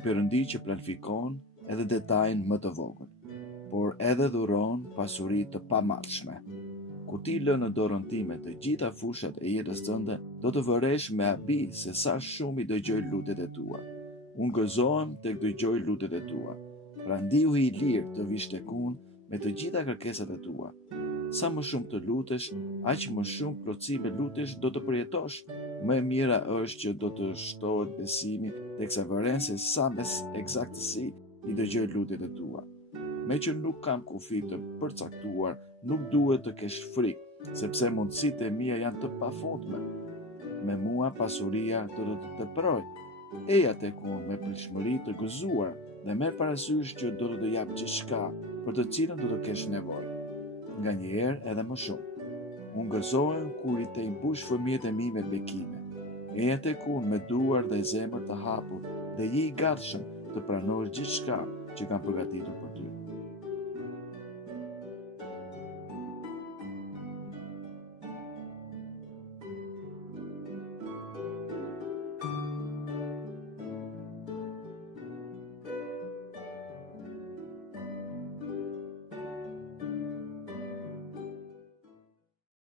një Perëndi që planifikon edhe detajin më të vogël, por edhe dhuron pasuri të pamatshme. Kur ti lë në dorën time të gjitha fushat e jetës tënde, do të vëresh me habi se sa shumë i dëgjoj lutjet e tua. Unë gëzohem tek dëgjoj lutjet e tua. Pra ndihu i lirë të vish tek unë me të gjitha kërkesat e tua. Sa më shumë të lutesh, aq më shumë plotësime lutesh do të përjetosh. Më e mira është që do të shtohet besimi teksa vëren se sa me eksaktësi i dëgjoj lutjet e tua. Me që nuk kam kufi të përcaktuar, nuk duhet të kesh frikë, sepse mundësitë e mia janë të pafundme. Me mua pasuria do të tepëroj. Eja tek unë me pritshmëri të gëzuar dhe merr parasysh që do të jap gjithçka për të cilën do të kesh nevojë. Nga një herë edhe më shumë. Unë gëzohem kur i të imbush fëmijët e mi me bekime. Eja tek unë me duar dhe zemër të hapur dhe je i gatshëm të pranosh gjithçka që kam përgatitur për ty.